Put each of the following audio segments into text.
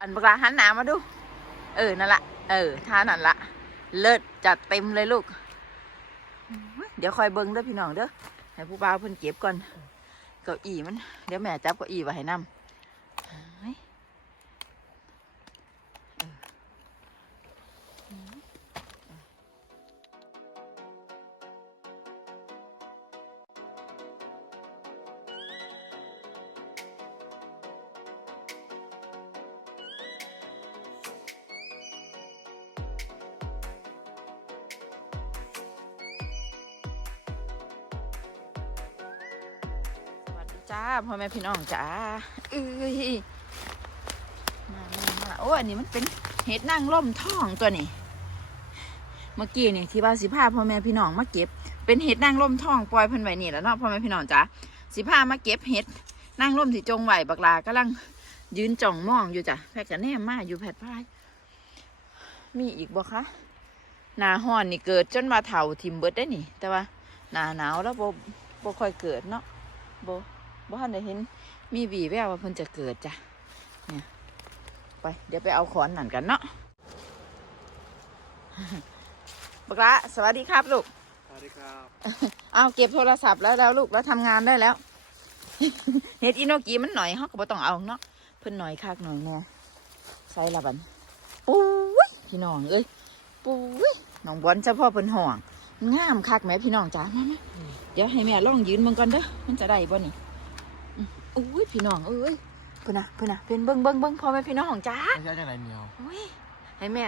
อันปลาหันหนามาดู เออนั่นละเออท่านั่นละเลิศจัดเต็มเลยลูก เดี๋ยวคอยเบิ้งเด้อพี่น้องเด้อให้ผู้บ่าวเพิ่นเก็บก่อนเก้าอี้มัน เดี๋ยวแม่จับเก้าอี้ไว้ให้นำ จ้าพ่อแม่พี่น้องจ้าเอ้ยมามามาโอ้อันนี้มันเป็นเห็ดนางร่มท่องตัวนี้ เมื่อกี้นี่ที่ว่าสิพาพ่อแม่พี่น้องมาเก็บ เป็นเห็ดนางร่มท่องปล่อยเพิ่นไว้นี่แล้วเนาะพ่อแม่พี่น้องจ้าสิพามาเก็บเห็ดนางร่มที่จงไหวบักลากำลังยืนจ้องมองอยู่จ้ะแพทย์กันแน่มาอยู่แพทย์พายมีอีกบ่คะหนาห้อนนี่เกิดจนมาเถาทิมเบิดได้นี่ แต่ว่าหนาหนาวแล้วบ่บ่ค่อยเกิดเนาะบ่ บ่ทันได้เห็นมีวีแววว่าเพิ่นจะเกิดจ้ะเนี่ยไป เดี๋ยวไปเอาขอนนั่นกันเนาะบักละสวัสดีครับลูก สวัสดีครับ เอาเก็บโทรศัพท์แล้วแล้วลูกแล้วทำงานได้แล้ว เฮ็ดอิโนกีมันหน่อยเขาก็บ่ต้องเอาเนาะเพิ่นหน่อยคักหน่อยแน่ใส่ละบันปุ้ยพี่น้องเอ้ยปุ้ยน้องบอลเฉพาะเพิ่นห่วงงามคักแหม่พี่น้องจ๋ามามาเดี๋ยวให้แม่ลองยืนเบิ่งก่อนเด้อมันจะได้บ่นี่ อืมอุ้ยพี่น้องเอ้ยเพิ่นน่ะเพิ่นน่ะเป็นเบิ่งเบิ่งเบิ่งพ่อแม่พี่น้องจ้าไม่ใช่จังไรเหนียวอุ้ยให้แม่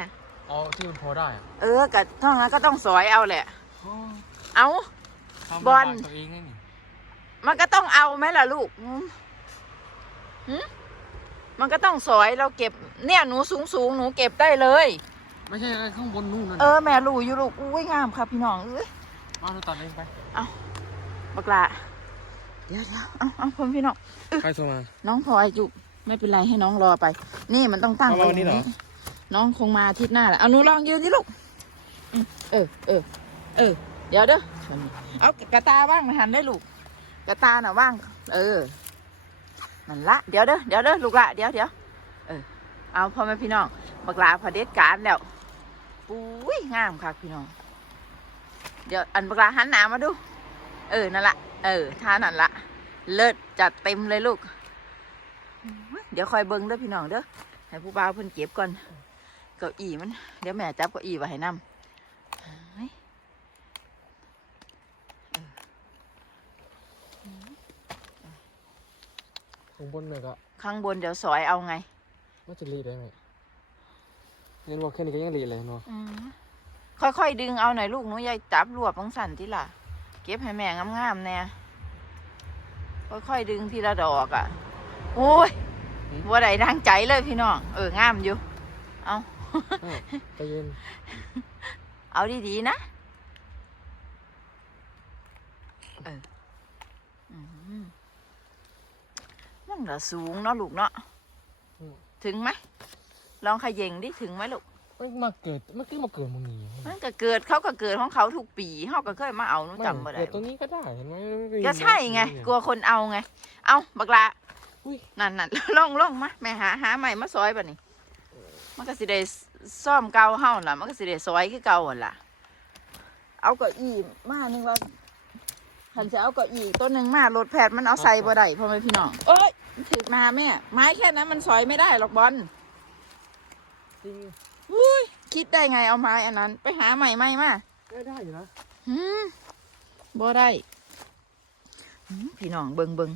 เอาที่มันพอได้อะเออกะท้องนั้นก็ต้องสอยเอาแหละอ๋อเอา ทำบอล ลำากตัวเองไงนี่มันก็ต้องเอาไหมล่ะลูกอืมหืมมันก็ต้องสอยเราเก็บ เนี่ยหนูสูงสูงๆหนูเก็บได้เลย ไม่ใช่อะไรข้างบนนู่นนั่นเออแม่รู้อยู่ลูกอุ้ยงามครับพี่น้องเอ้ยมาเราตัดเองไป บักละ เดี๋ยวเดี๋ยวเอาเอาพ่อพี่น้องใครโทรมา น้องพลอยจุไม่เป็นไรให้น้องรอไป นี่มันต้องตั้งเอาไว้วันนี้เหรอ น้องคงมาอาทิตย์หน้าแหละเอาหนูลองยืนสิลูกอืมเออเออเออ เดี๋ยวเด้อเอากระตาว่างมาหันได้ลูก กระตาน่ะว่าง เออนั่นละเดี๋ยวเด้อเดี๋ยวเด้อลูกละเดี๋ยวเดี๋ยวเออ เอาพ่อแม่พี่น้องบักลาพอเด็ดการแล้วปุ้ยงามค่ะพี่น้อง เดี๋ยวอันบักลาหันหนามาดู เออนั่นละ เออท่านั่นละเลิศจัดเต็มเลยลูก เดี๋ยวคอยเบิ้งเด้อพี่น้องเด้อให้ผู้บ่าวเพิ่นเก็บก่อนเก้าอี้มัน เดี๋ยวแม่จับเก้าอี้ไว้ให้นำเฮ้ยข้างบนเนี่ยก็ข้างบนเดี๋ยวสอยเอาไงว่าจะรีดได้ไหมเงินว่าแค่นี้ก็ยังรีดเลยเนาะค่อยๆดึงเอาหน่อยลูกหนูอย่าจับรวบของสันที่ล่ะ เก็บให้แม่งามๆแน่ค่อยๆดึงทีละดอกอะโอ้ยบัวใดดังใจเลยพี่น้องเอองามอยู่ เอาอ้าวใจเย็นเอาดีๆนะเอออืมมันละสูงเนาะลูกเนาะถึงไหมลองเขย่งดิถึงไหมลูก ไม่มาเกิดเมื่อกี้มาเกิดมึงนี่มันก็เกิดเขาก็เกิดของเขาทุกปีเขาก็เคยมาเอาหนูจำบ่ได้เกิดตรงนี้ก็ได้เห็นไหมม่ก็ใช่ไง กลัวคนเอาไง เอาบักละอุ้ยนั่นนั่นล่องล่องมาแม่หาหาใหม่มาซอยป่ะนี่มันก็สิได้ซ่อมเก่าเฮาล่ะ มันก็สิได้ซอยคือเก่าหั่นล่ะ เอาเก้าอี้มาหนึงว่าหันจะเอาเก้าอี้ตัวหนึ่งมารถแพทย์มันเอาใส่บ่ได้พ่อแม่พี่น้องเอ้ยมันถึกหนาแม่ไม้แค่นั้นมันซอยไม่ได้หรอกบอลจริงอุ้ย คิดได้ไงเอาไม้อันนั้น ไปหาใหม่ใหม่มาได้ได้อยู่นะหืมบ่ได้หืมพี่น้องเบิงเบิง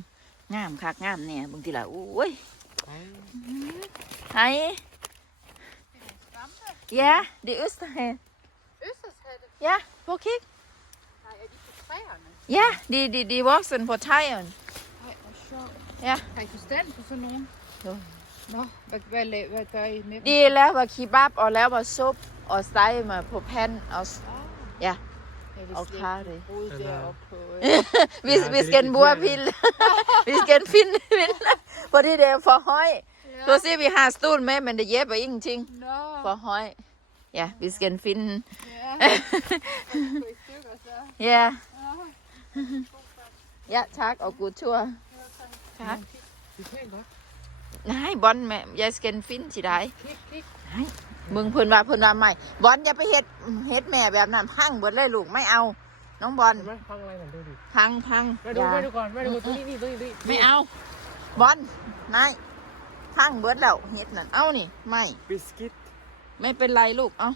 งามคักงามเนี่ยเบิงทีละอุ้ยไฮ Ja, die Österreicher. Östersheide. Ja, wo kijk? Ja, ja, die vertrouwen. Ja, die, die, die worsten på thaien. Nej, hvor sjovt. Ja. Har I forstand på sådan nogen? Jo. Nå, hvad, hvad, la- hvad gør I med dem? De laver kebab og laver sup og steger med på pan. Og, s- Jeg vidste og slet karry. ikke, du boede Eller- deroppe på... Øh. vi, Ja, vi det er skal lidt bruge irriterende. pille. vi skal finde pille. Fordi det er for højt. Ja. Du kan se, vi har stol med, men det hjælper ingenting. Nå, For højt. Ja, vi skal finde. ja. Og de går i stykker, så. Ja, Nå, ja tak og god tur. Tak. พี่เท่งครับนาย บอลแม่ยายสเกนฟินสิได้คลิกคลิกมึงเพิ่นว่าเพิ่นว่าไม่บอลอย่าไปเฮ็ดเฮ็ดแม่แบบนั้นพังเบิดเลยลูกไม่เอา น้องบอลเห็นไหมฟังอะไรหน่อยดูดิพังพังแม่อดูย่าแม่ดูก่อนแม่ดูตรงนี้นี่ตรงนี้นี่ไม่เอา บอลนายพังเบิดแล้วเฮ็ดนั่นเอานี่ไม่บิสกิตไม่เป็นไรลูกเอา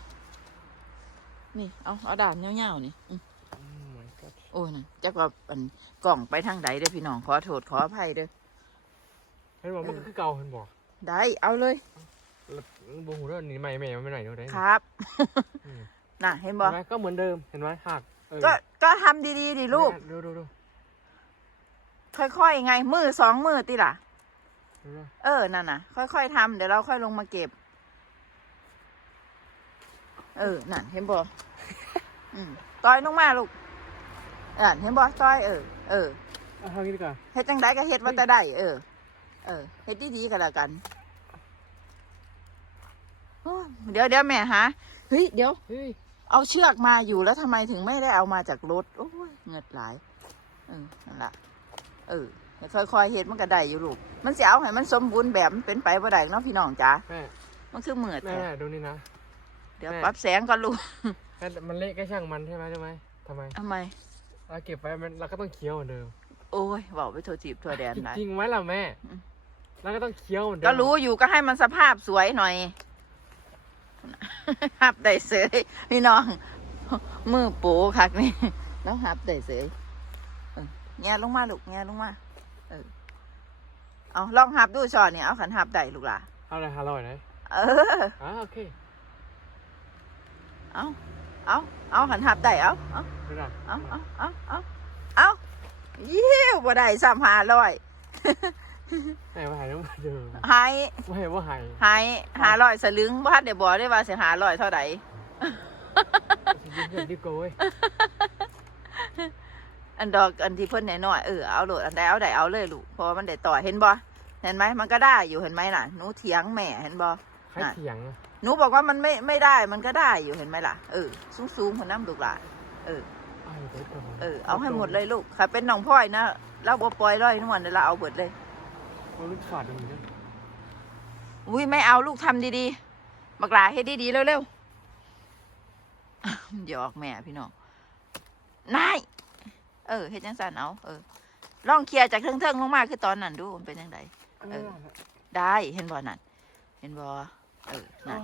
นี่เอาเอาดาบเงี้ยวๆนี่อืมโอ้ my god โอ้ยนั่นจักว่าอันกล่องไปทางใดเด้อพี่น้องขอโทษขออภัยเด้อ เห็นบอกมันก็คือเก่าเห็นบอกได้เอาเลยแล้วบูหูแล้วหนีใหม่แม่มันไม่ไหนเดี๋ยวได้ครับอืมน่ะเห็นบ่เห็นไหมก็เหมือนเดิมเห็นไหมหักเออก็ก็ทำดีๆดิลูกแม่ดูดูดูค่อยๆไง มือสองมือติล่ะดูดูเออ นั่นน่ะ ค่อยๆทำเดี๋ยวเราค่อยลงมาเก็บ เออ นั่น เห็นบ่อืมต้อยลงมาลูกอ่นเห็นบ่ต้อยเออ เออเอาทางนี้ดีกว่าเฮ็ดจังไดก็เฮ็ดว่าแต่ได้ เออเออเฮ็ดดีๆก็แล้วกันโอ้ยเดี๋ยวเดี๋ยวแม่หาเฮ้ยเดี๋ยวเฮ้ยเอาเชือกมาอยู่แล้วทำไมถึงไม่ได้เอามาจากรถโอ้ยเหงือดหลายเออนั่นละเออให้ค่อยๆเฮ็ดมันก็ได้อยู่ลูกมันสิเอาให้มันสมบูรณ์แบบมันเป็นไปบ่ได้เนาะพี่น้องจ๋าแม่มันคือเหมือดแม่แท้แม่ดูนี่นะเดี๋ยวแม่ปรับแสงก่อนลูกแม่มันเละก็ช่างมันใช่ไหมใช่ไหมทำไมทำไมเราเก็บไว้มันเราก็ต้องเคี้ยวเหมือนเดิมโอ้ยบอกไปโทรจีบทั่วแดนได้จริงไหมล่ะแม่ อืมเราก็ต้องเคี้ยวเหมือนเดิมก็รู้อยู่ก็ให้มันสภาพสวยหน่อยหับได้เสยพี่น้อง มือโปูคักนี่แล้วหับได้เสยเออแง่ลงมาลูกแง่ลงมาเออเอาลองหับดูชอนเนี่ยเอาขันหับได้ลูกหล่ะเอาอะไรฮาร่อยไหนเอออ่าโอเคเอาเอาเอาขันหับได้เอาเอาดูนะเอาเอาเอาเอาเอายิ้วบ่ได้สามหาร้อย แม่ว่าหายแล้วเหมือนเดิมหายไม่เห็นว่าหายหายหาร้อยสลึงบ้านเดี๋ยวบอกได้ว่าสิหาร้อยเท่าไหร่ยิ้มเพื่อนดิบโก้เว้ยอันดอกอันที่เพิ่นแหน่น้อยเออเอาโหลดอันใดเอาใดเอาเลยลูกเพราะว่ามันได้ต่อเห็นบ่เห็นไหมมันก็ได้อยู่เห็นไหมน่ะหนูเถียงแม่เห็นบ่ใครเถียงอะหนูบอกว่ามันไม่ไม่ได้มันก็ได้อยู่เห็นไหมล่ะเออสูงสูงๆคนน้ำลูกหล่ะเออเอาไปก่อนเออ เอาให้หมดเลยลูกค่ะเป็นน้องพ่อยนะเราบ่ปล่อยร้อยนวลเดี๋ยวเราเอาเบิดเลย เอาลูกขาดตรงนี้ด้วยอุ้ยไม่เอาลูกทำดีๆบักหลาให้ดีๆเร็วๆหยอกแม่พี่น้องนายเออเฮ็ดจังสันเอาเออลองเคลียร์จากเทิงๆลงมาคือตอนนั้นดูมันเป็นยังไงเออ ได้เห็นบ่นั่นเห็นบ่เออนั่น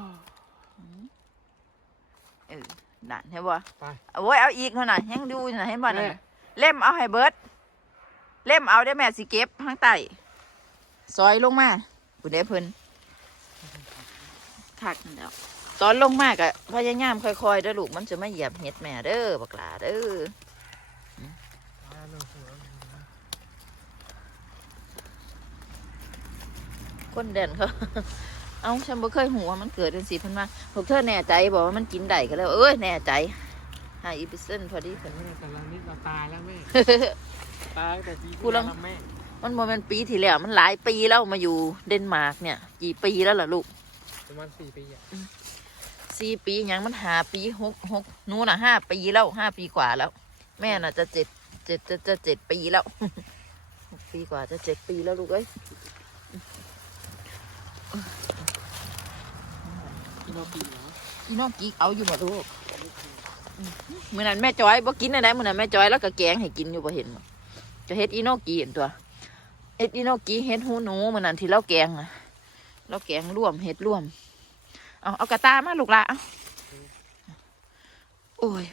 เออนั่นเห็นบ่ไปโอ้ยเอาอีกเท่านั้นยังดูอยู่นะเห็นบ่นั่นแม่น่ะเล่มเอาให้เบิดเล่มเอาได้แม่สิเก็บข้างใต้ ซอยลงมาผู้ใดเพิ่นคักนั่นแหล้วตอนลงมากะพยายามค่อยๆเด้อลูกมันจะไม่เหยียบเห็ดแม่เด้อบักหลาเด้ออ่าหนูหัวคนเด่นเขาเอาฉันบ่เคยหูว่ามันเกิดเป็นสิเพิ่นมาพวกเธอแน่ใจบอกว่ามันกินได้ก็แล้วเอ้ยแน่ใจให้อีพิเซนพอดีเพิ่นแม่แต่เรานี่เราตายแล้วแม่ตายแต่ปีกูลังที่แวแม่ มันบ่แม่นปีที่แล้วมันหลายปีแล้วมาอยู่เดนมาร์กเนี่ย กี่ปีแล้วล่ะลูกประมาณสี่ปีอะสี่ปีหยังมันหาปีหกหกหนู้นน่ะห้าปีแล้วห้าปีกว่าแล้ว แม่น่ะจะเจ็ดเจ็ดจะจะเจ็ดปีแล้วหกปีกว่าจะเจ็ดปีแล้วลูกเอ้ยอีโนปีเหรออีน้องกีเอาอยู่บ่ลูกอืมมื้อนั้นแม่จอยบ่กินอะไรมื้อนั้นแม่จอยแล้วก็แกงให้กินอยู่บ่เห็นบ่จะเฮ็ดอีโนกีอันตัว เฮ็ดอีโนกีเฮ็ดหูหนูเหมือนนั้นที่เราแกงอะเราแกงร่วมเฮ็ดร่วม เอาเอากระตามาลูกละเอาโอ้ย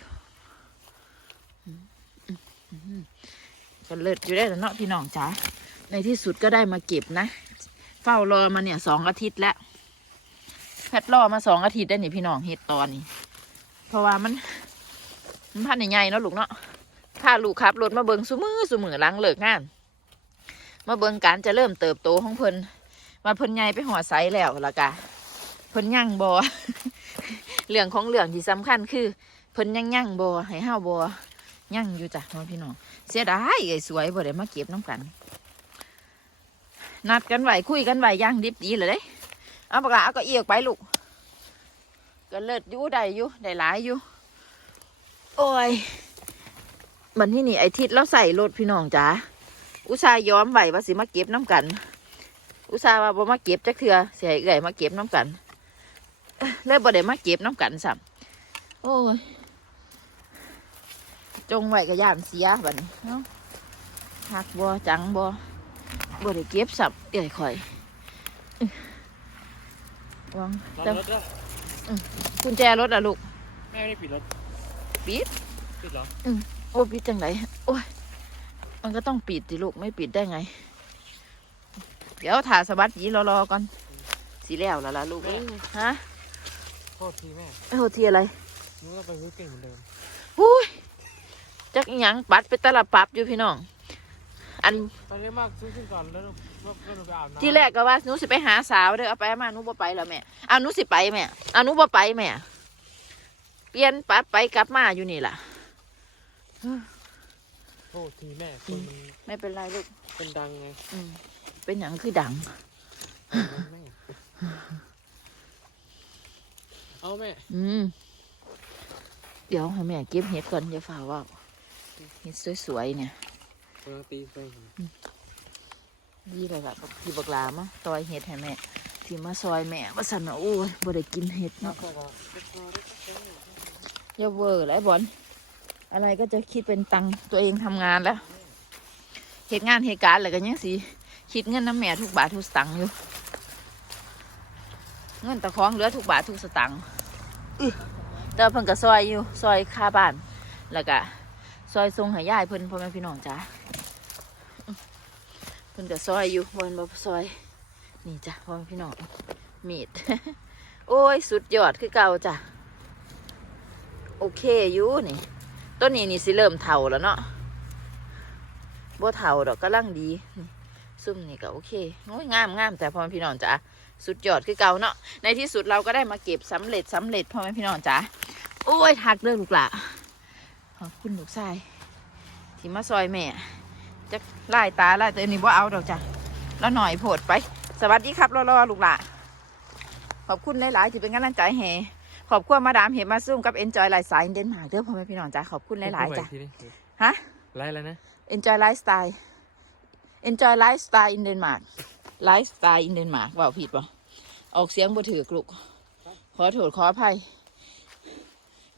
อืมอือืมก็เลิศอยู่ได้แล้วเนาะพี่น้องจ๋าในที่สุดก็ได้มาเก็บนะ เฝ้ารอมาเนี่ยสองอาทิตย์แล้วแพทรอมาสองอาทิตย์ได้นี่พี่น้องเฮ็ดตอนนี้ เพราะว่ามันมันพันใหญ่ๆเนาะลูกเนาะพาลูกขับรถมาเบิงสุมือสุมือล้างเลิกงาน มาเบิงการจะเริ่มเติบโตของเพิ่นมาเพิ่นใหญ่ไปหัวไซแล้วละกะเพิ่นยั่งบอเรื่องของเรื่องที่สำคัญคือเพิ่นยังยั่งบอให้ห้าวบยั่งอยู่จ้ะน้องพี่น้องเสียดายไอ้สวยบ่ได้มาเก็บน้ำกัน นัดกันไหวคุยกันไหวย่างดิบดีเลยเด้เอาปากกาเอาก็เอียกไปลูกก็เลิศอยู่ได้อยู่ได้หลายอยู่โอ้ยมันที่นี่ไอ้ทิศแล้วใส่รถพี่น้องจ้า อุตส่าห์ย้อมไหวว่าสิมาเก็บน้ำกัน อุตส่าห์ว่าบ่มาเก็บจักเทื่อสิให้เอื่อยมาเก็บน้ำกันเอ้อเลยบ่ได้มาเก็บน้ำกันซ้ำโอ้ยจงไว้ก็ย่านเสียบัดนี้เนาะหักบ่จังบ่บ่ได้เก็บซ้ำเอื่อยข่อยอื้อวางรถแต่รถด้วยกุญแจรถอะลูกแม่ไม่ได้ปิดรถปิดปิดเหรอโอ้ปิดจังไหนโอ้ย มันก็ต้องปิดสิลูกไม่ปิดได้ไง เดี๋ยวถ่าสะบัดหยีรอๆก่อนสีแล้วแล้วล่ะลูกเอ้ยฮะโทษทีแม่ไอ้โหทีอะไรนึกว่าไปซื้อเก่งเหมือนเดิมอุ้ยจักอิหยังปัดไปตลบปับอยู่พี่น้อง อันไปเยอะมากซื้อขึ้นก่อนแล้วแล้วแล้วหนูไปอาบน้ำที่แรกก็ว่าหนูสิไปหาสาวเด้อเอาไปเอามาหนูบ่ไปแล้วแม่เอาหนูสิไปแม่เอาหนูบ่ไปแม่เปลี่ยนปัดไปกลับมาอยู่นี่ล่ะ โทษทีแม่คนมันไม่เป็นไรลูกเป็นดังไงอืมเป็นหยังคือดัง แม่เอาแม่ อืม เดี๋ยวให้แม่เก็บเห็ดก่อนอย่าฝ่าว่าเห็ดสวยๆเนี่ยกำลังตีไปดีเลยแบบพี่บักหลามะซอยเห็ดให้แม่ที่มาซอยแม่ว่าสันนะโอ้ยบ่ได้กินเห็ดแล้เนาะวก็เล็กน้อยเล็กน้อยอย่าเวอร์ไรบอล อะไรก็จะคิดเป็นตังค์ตัวเองทำงานแล้วเหตุงานเหตุการณ์อะไรกันยังสิคิดเงินน้ำแม่ทุกบาททุกสตังค์อยู่ เงินตะคองเหลือทุกบาททุกสตังค์อือแต่เพิ่นก็ซอยอยู่ซอยค่าบ้านแล้วก็ซอยทรงหายายเพิ่นพ่อแม่พี่น้องจ้าเพิ่นก็ซอยอยู่บนบ่ซอย นี่จ้ะพ่อแม่พี่น้องมีดโอ้ยสุดยอดคือเก่าจ้ะโอเคอยู่นี่ ต้นนี้นี่สิเริ่มเถาแล้วเนาะบ่เถาดอกก็ลังดีซุ่มนี่ก็โอเคโอ้ยงามงามแต่พ่อแม่พี่น้องจ้ะสุดยอดคือเก่าเนาะในที่สุดเราก็ได้มาเก็บสำเร็จสำเร็จพ่อแม่พี่น้องจ้ะโอ้ยทักเด้อลูกหละขอบคุณลูกชายที่มาซอยแม่จะไล่ตาไล่แต่อันนี้บ่เอาดอกจ้ะแล้วหน่อยโผดไป สวัสดีครับรอๆลูกหละขอบคุณหลายๆที่เป็นกำลังใจให้ ขอบคุณมาดามเห็นมาซุ่มกับ Enjoy ไลฟ์สไตล์เดนมาร์กเด้อพ่อแม่พี่น้องจ้าขอบคุณหลาย ๆจ้ะพูดใหม่อีกทีดิฮะไล่แล้วนะ Enjoy Lifestyle Enjoy Lifestyle in Denmark Lifestyle in Denmark ว่าผิดป่ะออกเสียงบ่ถือกลุก ขอโทษขออภัย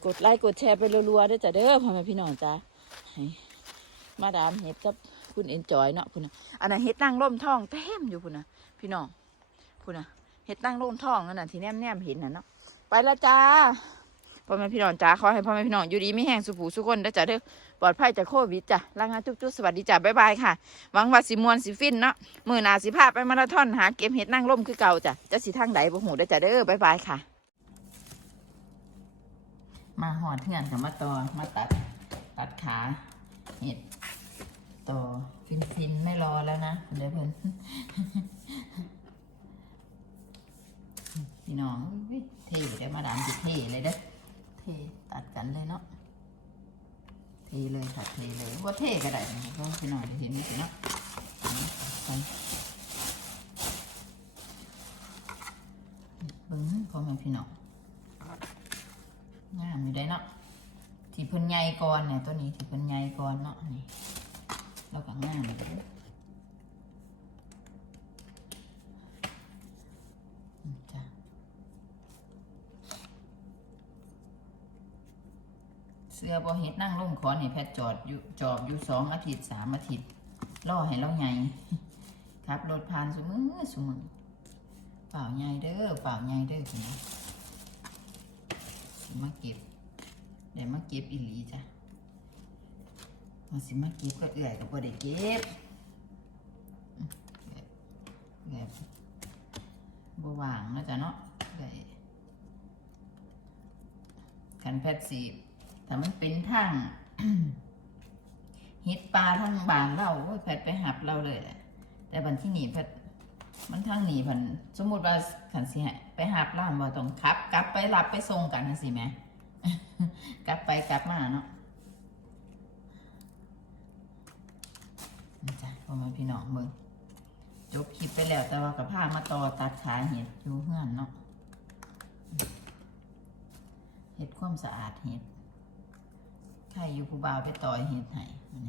กดไลค์กดแชร์ไปรัวๆเด้อจ้ะเด้อพ่อแม่พี่น้องจ้าให้มาดามเห็ดกับคุณ Enjoy เนาะพุ่นนะอันนั้นเห็ดนั่งร่มท้องเต็มอยู่พุ่นนะพี่น้องพุ่นนะเห็ดนั่งร่มท้องนั่นน่ะที่แนมๆเห็นน่ะเนาะ ไปละจ้าพ่อแม่พี่น้องจ้าขอให้พ่อแม่พี่น้องอยู่ดีไม่แห้งสุขูสุขคนได้จ้ะเด้อปลอดภัยจากโควิดจ้ะลางานจุ๊บๆสวัสดีจ้ะบ๊ายบายค่ะหวังว่าสิมวนสิฟินเนาะมือหนาสิพาพไปมาราธอนหาเก็บเห็ดนั่งร่มคือเก่าจ้ะจะสิทางใดบ่หูได้จ้ะเด้อบ๊ายบายค่ะ มาหอดเถื่อนกับมาตอมาตัดตัดขาเห็ดต่อฟินฟินๆไม่รอแล้วนะเดี๋ยวเพิ่น พี่น้องเท่เดี๋ยวมาดามจิเท่เลยเด้อเท่ตัดกันเลยเนาะเท่เลยค่ะเท่เลยว่าเท่ก็ได้ก็พี่น้องเดี๋ยเห็นไหมสิเนาะไปเบิ้งพ่อแม่พี่น้องงามอยู่ได้เนาะที่เพิ่นใหญ่ก่อนเนี่ยตัวนี้ที่เพิ่นใหญ่ก่อนเนาะนี่แล้วก็งามอยู่เด้ออืมจ้ะ เสื้อบ่เฮ็ดนั่งลงขอนให้แพทย์จอดอยู่จอบอยู่สองอาทิตย์สามอาทิตย์รอให้เราใหญ่ครับรถผ่านสมือสมือเปล่าใหญ่เด้อเปล่าใหญ่เด้อคุณนะสิมาเก็บเดี๋ยวมาเก็บอีหลีจ้ะมาสิมาเก็บก็เอื่อยกับบ่ได้เก็บอืมเอื่อยเอื่อยบ่ว่างนะจ๊ะเนาะได้คันแพทย์สี ถ้ามันเป็นทางเฮ็ดปลาทางบานเราโอ้ยแพทไปหับเราเลยแหละแต่บันที่หนีแพทมันทางหนีพันสมมติว่าขันสิให้ไปหับล่ามว่าต้องขับ กลับไปรับไปส่งกันนะสิแม่กลับไปกลับมาเนาะจ้ะพ่อแม่พี่น้องเบิ่งจบคลิปไปแล้วแต่ว่ากับผ้ามาต่อตัดขาเห็ดอยู่เฮือนเนาะเห็ดความสะอาดเห็ด ไทยอยู่ผู้บ่าวไปต่อยเห็ดให้นี่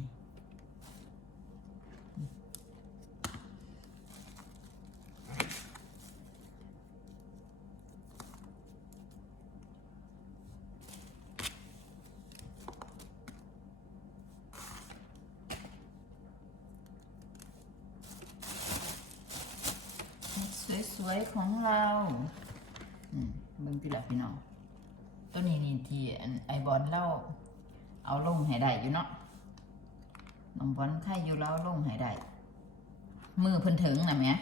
สวยๆของเราอืมเบิ่งที่หลับพี่น้องตัวนี้นี่ที่ไอบอลเล่า เอาลงให้ได้อยู่เนาะน้องบอลไข่อยู่แล้วลงให้ได้ มือเพิ่นถึงนะแม่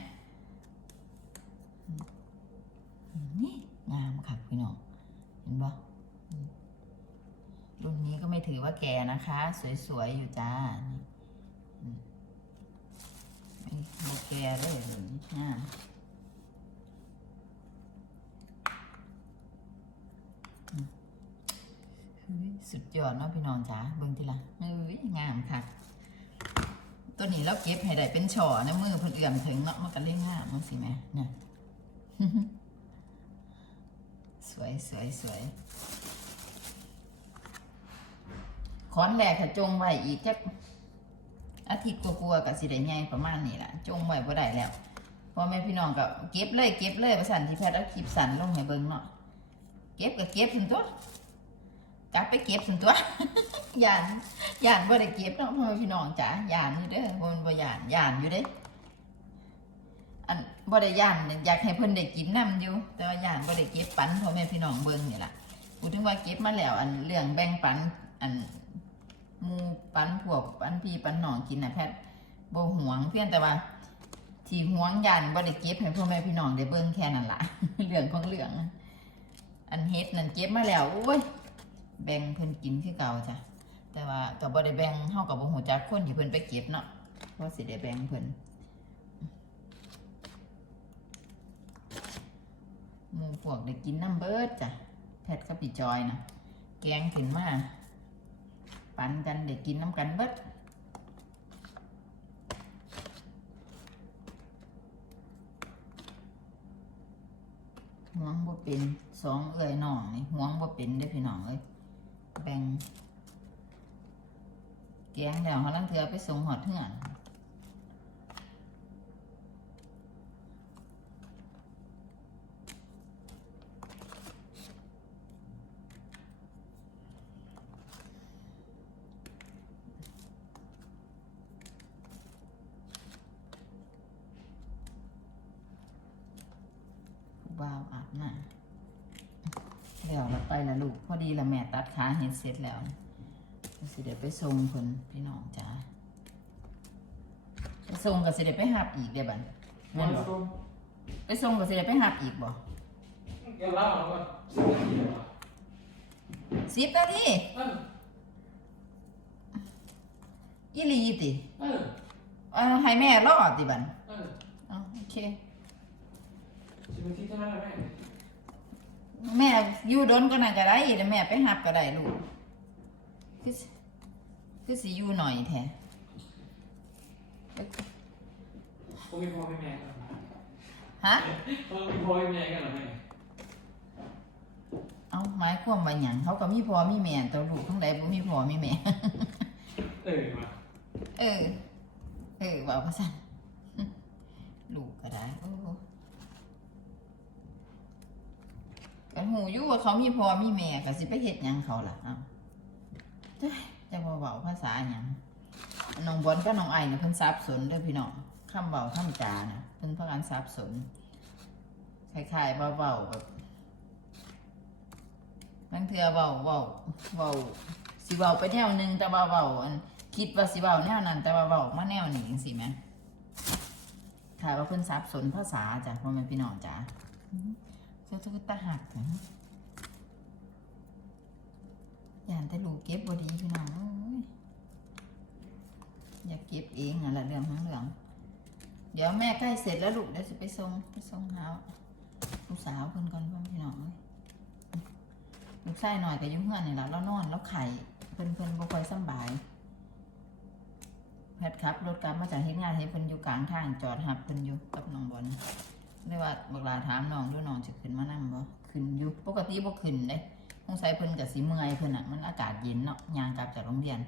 นี่งามค่ะพี่น้องเห็นปะรุ่นนี้ก็ไม่ถือว่าแก่นะคะ สวยๆอยู่จ้าไม่แก่เลยรุ่นนี้อ่ามเฮ้ย สุดยอดเนาะพี่น้องจ๋าเบิ่งทีละเฮ้ยงามค่ะ ตัวนี้เราเก็บให้ได้เป็นช่อนะมือเพิ่นเอื่อมถึงเนาะมันก็เล่งงามมันสิแม่เนี่ยสวยสวยสวยขอนแรกจงไว้อีกจักอาทิตย์กลัวๆกับสิได้ใหญ่ประมาณนี้ล่ะ จงไว้บ่ได้แล้วพ่อแม่พี่น้องก็เก็บเลยเก็บเลยประสันที่แพทย์เอาคลิปสันลงให้เบิ่งเนาะเก็บก็เก็บถึงตัว กลับไปเก็บถึงตัว หยานหยานบ่ได้เก็บเนาะพ่อแม่พี่น้องจ๋าย่านอยู่เด้อบ่แม่นบ่ย่านหยานอยู่เด้ อันบ่ได้หยานอยากให้เพิ่นได้กินน้ำอยู่ แต่ว่าหยานบ่ได้เก็บปันพ่อแม่พี่น้องเบิ่งนี่ล่ะพูดถึงว่าเก็บมาแล้ว อันเรื่องแบ่งปัน อันมูปันพวกปันพี่ปันน้องกินน่ะแพทย์บ่หวงเพียงแต่ว่าที่หวงย่านบ่ได้เก็บให้พ่อแม่พี่น้องได้เบิ่งแค่นั้นล่ะ เรื่องของเรื่องอันเฮ็ดนั่นเก็บมาแล้วโอ้ย แบ่งเพิ่นกินคือเก่าจ้ะแต่ว่าก็บ่ได้แบ่งเฮาก็บ่ฮู้จักคนที่เพิ่นไปเก็บเนาะว่าสิได้แบ่งเพิ่นหมูพวกได้กินน้ำเบิดจ้ะแพทกับพี่จอยนะแกงขึ้นมาปันกันได้กินน้ำกันเบิดห่วงบ่เป็นสองเอ้ยน้องนี่ห่วงบ่เป็นได้พี่น้องเอ้ย แบ่งแกงแล้วเขาลังเถือไปส่งหอดเถื่อนผู้บ่าวอาบน้ำ แล้วเราไปละลูก พอดีละแม่ตัดขาเห็นเสร็จแล้วนะก็สิเดี๋ยวไปส่งคนพี่น้องจ้าไปส่งก็สิเดี๋ยวไปหับอีกเดี๋ยวบันแม่นบ่ไปส่งก็สิเดี๋ยวไปหับอีกบ่แกเล่าแล้วก็สิบนาทีเอออีหลีติเออเอ่อให้แม่รอดติบันเออเอาโอเคสิบนาทีเท่านั้นแหละแม่ แม่อยู่ดนก็น่าจะได้เดี๋ยวแม่ไปหับก็ได้ลูก คือสิคือสิอยู่หน่อยแท้ผมมีพ่อมีแม่กันฮะต้องมีพ่อมีแม่กันเหรอแม่เอาหมายความว่าหยังเขาก็มีพ่อมีแม่แต่ลูกทั้งใดบ่มีพ่อมีแม่ เออมาเออ เออว่าภาษาลูกก็ได้โอ้ กันหูยู่ว่าเขามีพ่อมีแม่ก็สิไปเฮ็ดหยังเขาล่ะอ้าเจ้ยจะมาเว้าภาษาหยังน้องบอลกับน้องไอ้เนี่ยเพิ่นสับสนเด้อพี่น้องคำเว้าคำจาน่ะเพิ่นพากันสับสนคล้ายๆเว้าๆแบบบางเทื่อเว้าเว้าเว้าสิเว้าไปแนวหนึงแต่ว่าเว้าอันคิดว่าสิเว้าแนวนั้นแต่ว่าเว้ามาแนวนี้จังซี่แหมถ้าว่าเพิ่นสับสนภาษาจ้ะพ่อแม่พี่น้องจ้ะ อืมเจ้าตุ๊กตาหักถึงย่านแต่ลูกเก็บบ่ดีพี่น้องอยอยากเก็บเองอะละเรื่องทั้งเรื่อง เดี๋ยวแม่ใกล้เสร็จแล้วลูกเดี๋ยวจะไปส่งไปส่งหาลูกสาวเพิ่นก่อนพ่อพี่น้องลูกชายหน่อยก็อยุ่งเฮือนนี่แหละแล้วนอนแล้วไข่เพิ่นเพิ่นบ่ค่อยสบายแพทย์ครับรถกลับมาจากเฮ็ดงานให้เพิ่นอยู่กลางทางจอดหับเพิ่นอยู่กับน้องบอล เลยว่าบักลาถามน้องดูน้องจะขึ้นมานํบ่ขึ้นอยู่ปกติบ่ขึ้นเด้สงใสัยเพิ่นก็สิเมื่อยเพิ่นน่ะมันอากาศเย็นเนาะยางกลับจากโรงเรียน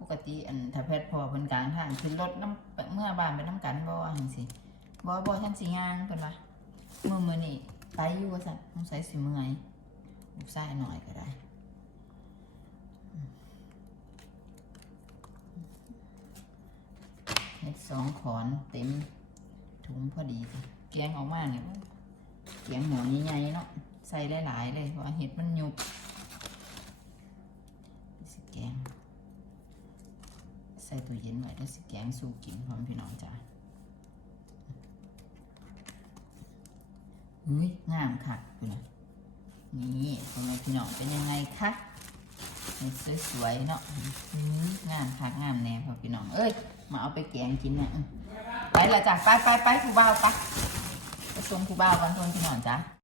ปกติอันถ้าแพทย์พอเพิ่นกลางทางขึ้นรถน้ำเมื่อบ้านไปน้ำกันบ่ว่าจังซี่บ่บ่ฉันสิย่างเพิ่นว่ามื้อมื้อนี้ไปอยู่ว่าซั่นสงสัยสิเมื่อยลูกชายหน่อยก็ได้เห็ดสองขอนเต็มถุงพอดีสิ แกงออกมาเนี่ยแกงหมอใหญ่ๆเนาะใส่หลายๆเลยเพราะเห็ดมันหยุบสิแกง ใส่ตู้เย็นไว้แล้วสิแกงสู้กินพร้อมพี่น้องจ้าเฮ้ยงามค่ะคุณนะนี่พ่อพี่น้องเป็นยังไงคะเห็ดสวยๆเนาะงามคักงามแน่พ่อพี่น้อง เอ้ย มาเอาไปแกงกินเนะอื้อไปละจ้ะไปไปไปครูบ่าวไป ไปส่งคูบ่าวกันทนพี่หน่อนจ้ะ